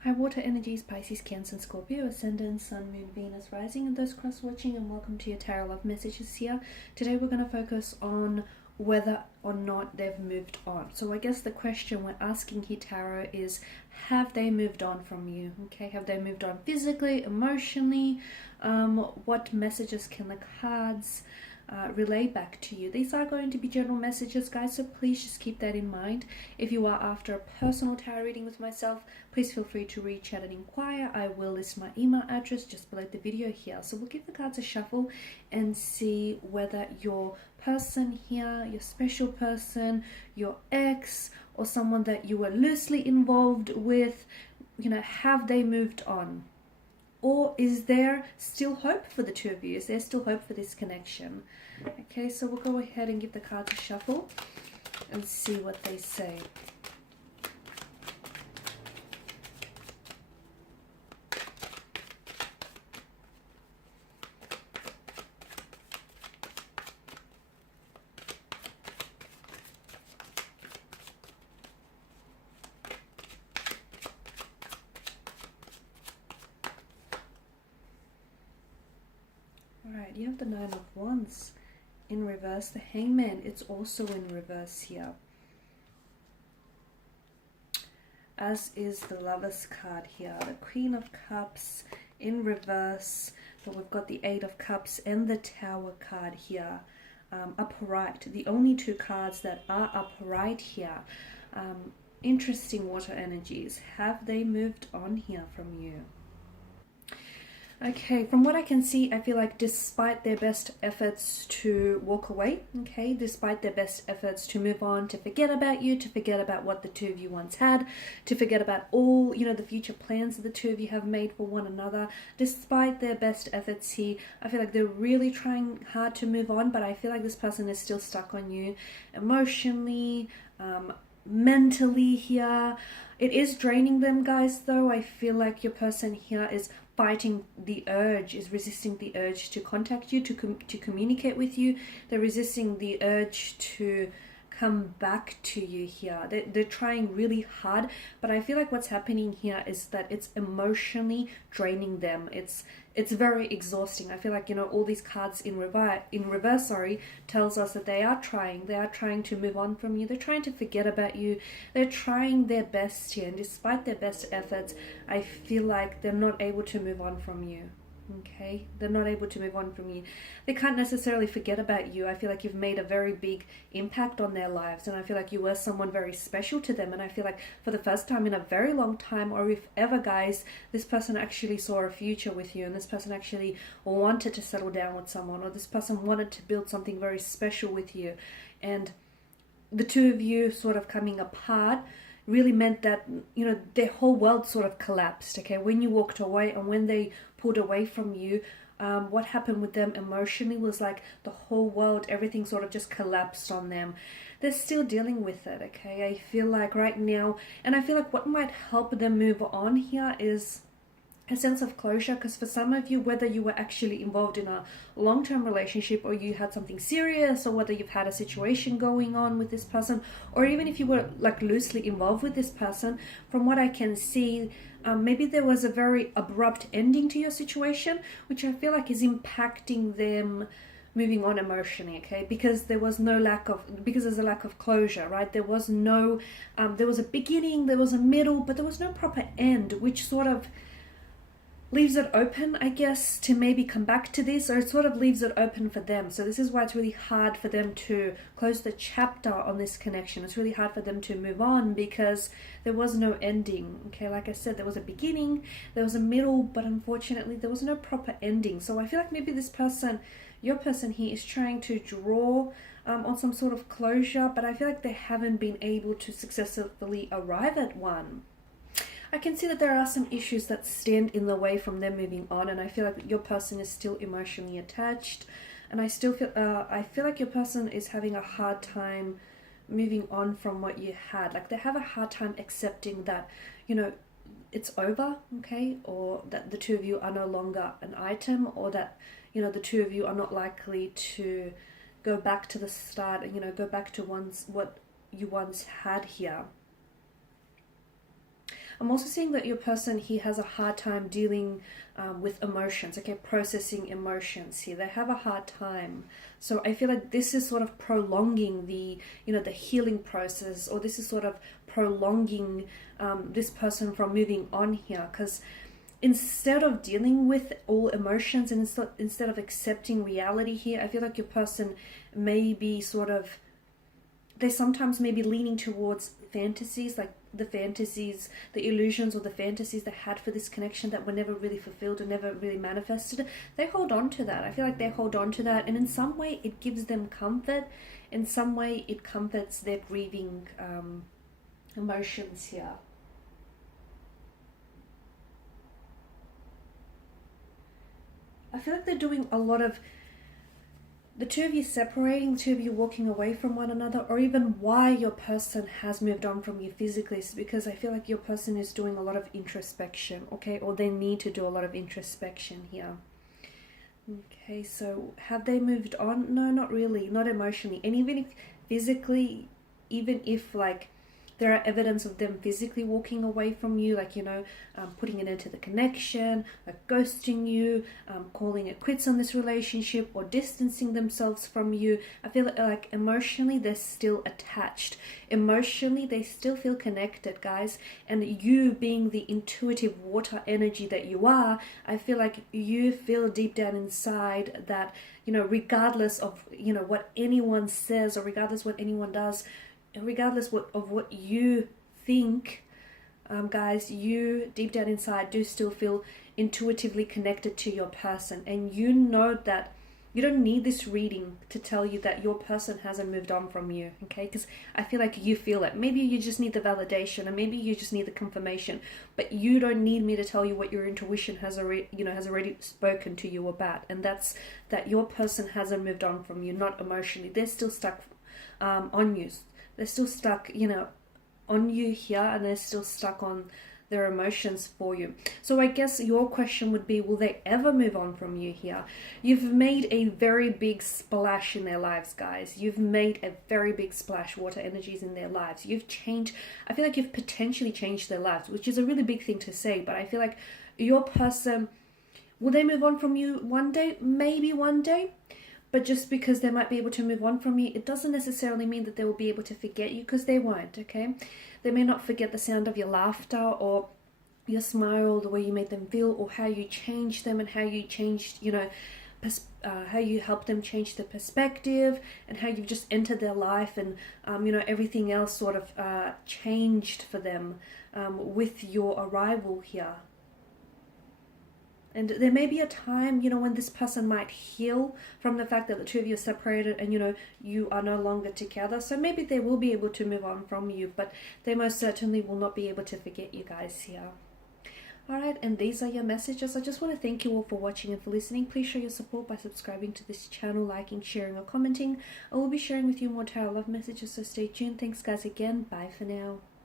Hi, water energies, Pisces, Cancer, and Scorpio, Ascendant, Sun, Moon, Venus, Rising, and those cross-watching, and welcome to your Tarot Love Messages here. Today we're going to focus on whether or not they've moved on. So I guess the question we're asking here, Tarot, is have they moved on from you? Okay, have they moved on physically, emotionally? What messages can the cards relay back to you? These are going to be general messages, guys, so please just keep that in mind. If you are after a personal tarot reading with myself, please feel free to reach out and inquire. I will list my email address just below the video here. So we'll give the cards a shuffle and see whether your person here, your special person, your ex, or someone that you were loosely involved with, have they moved on? Or is there still hope for the two of you? Is there still hope for this connection? Okay, so we'll go ahead and give the cards a shuffle and see what they say. Alright, you have the Nine of Wands in reverse. The Hangman, it's also in reverse here. As is the Lover's card here. The Queen of Cups in reverse. But we've got the Eight of Cups and the Tower card here. Upright. The only two cards that are upright here. Interesting water energies. Have they moved on here from you? Okay, from what I can see, I feel like despite their best efforts to walk away, okay, despite their best efforts to move on, to forget about you, to forget about what the two of you once had, to forget about all, the future plans that the two of you have made for one another, despite their best efforts here, I feel like they're really trying hard to move on, but I feel like this person is still stuck on you emotionally, mentally here. It is draining them, guys, though. I feel like your person here is fighting the urge, is resisting the urge to contact you, to communicate with you. They're resisting the urge to come back to you here. They're trying really hard, but I feel like what's happening here is that it's emotionally draining them. It's very exhausting. I feel like, all these cards in reverse, tells us that they are trying to move on from you. They're trying to forget about you. They're trying their best here, and despite their best efforts, I feel like they're not able to move on from you. Okay, they're not able to move on from you. They can't necessarily forget about you. I feel like you've made a very big impact on their lives, and I feel like you were someone very special to them. And I feel like for the first time in a very long time, or if ever, guys, this person actually saw a future with you, and this person actually wanted to settle down with someone, or this person wanted to build something very special with you. And the two of you sort of coming apart really meant that, their whole world sort of collapsed, okay? When you walked away and when they pulled away from you, what happened with them emotionally was like the whole world, everything sort of just collapsed on them. They're still dealing with it, okay? I feel like right now, and I feel like what might help them move on here is a sense of closure, because for some of you, whether you were actually involved in a long-term relationship, or you had something serious, or whether you've had a situation going on with this person, or even if you were like loosely involved with this person, from what I can see, maybe there was a very abrupt ending to your situation, which I feel like is impacting them moving on emotionally, okay? Because there's a lack of closure, right? There was a beginning, there was a middle, but there was no proper end, which sort of leaves it open, I guess, to maybe come back to this, or it sort of leaves it open for them. So this is why it's really hard for them to close the chapter on this connection. It's really hard for them to move on because there was no ending, okay? Like I said, there was a beginning, there was a middle, but unfortunately there was no proper ending. So I feel like maybe this person, your person here, is trying to draw on some sort of closure, but I feel like they haven't been able to successfully arrive at one. I can see that there are some issues that stand in the way from them moving on, and I feel like your person is still emotionally attached, and I feel like your person is having a hard time moving on from what you had. Like they have a hard time accepting that, it's over, okay, or that the two of you are no longer an item, or that, the two of you are not likely to go back to the start, go back to what you once had here. I'm also seeing that your person, he has a hard time dealing with emotions, okay, processing emotions here. They have a hard time. So I feel like this is sort of prolonging the, you know, the healing process, or this is sort of prolonging this person from moving on here, because instead of dealing with all emotions and instead of accepting reality here, I feel like your person may be sort of, they sometimes may be leaning towards fantasies, like the fantasies, the illusions or the fantasies they had for this connection that were never really fulfilled or never really manifested. They hold on to that. I feel like they hold on to that, and in some way it gives them comfort. In some way it comforts their grieving emotions here. I feel like they're doing a lot of, the two of you separating, the two of you walking away from one another, or even why your person has moved on from you physically is because I feel like your person is doing a lot of introspection, okay, or they need to do a lot of introspection here. Okay, so have they moved on? No, not really, not emotionally. And even if physically, even if like there are evidence of them physically walking away from you, like, you know, putting an end to the connection, like ghosting you, calling it quits on this relationship, or distancing themselves from you. I feel like emotionally they're still attached. Emotionally they still feel connected, guys. And you being the intuitive water energy that you are, I feel like you feel deep down inside that, you know, regardless of, you know, what anyone says, or regardless what anyone does, regardless of what you think, guys, you deep down inside do still feel intuitively connected to your person. And you know that you don't need this reading to tell you that your person hasn't moved on from you, okay? Because I feel like you feel it. Maybe you just need the validation, or maybe you just need the confirmation, but you don't need me to tell you what your intuition has already, you know, has already spoken to you about. And that's that your person hasn't moved on from you, not emotionally. They're still stuck on you. They're still stuck, you know, on you here, and they're still stuck on their emotions for you. So I guess your question would be, will they ever move on from you here? You've made a very big splash in their lives, guys. You've made a very big splash, water energies, in their lives. You've changed, I feel like you've potentially changed their lives, which is a really big thing to say, but I feel like your person, will they move on from you one day? Maybe one day. But just because they might be able to move on from you, it doesn't necessarily mean that they will be able to forget you, because they won't, okay? They may not forget the sound of your laughter, or your smile, the way you made them feel, or how you changed them, and how you changed, you know, how you helped them change their perspective, and how you've just entered their life, and, you know, everything else sort of changed for them with your arrival here. And there may be a time, you know, when this person might heal from the fact that the two of you are separated and, you know, you are no longer together. So maybe they will be able to move on from you, but they most certainly will not be able to forget you guys here. Alright, and these are your messages. I just want to thank you all for watching and for listening. Please show your support by subscribing to this channel, liking, sharing, or commenting. I will be sharing with you more tarot love messages, so stay tuned. Thanks, guys, again. Bye for now.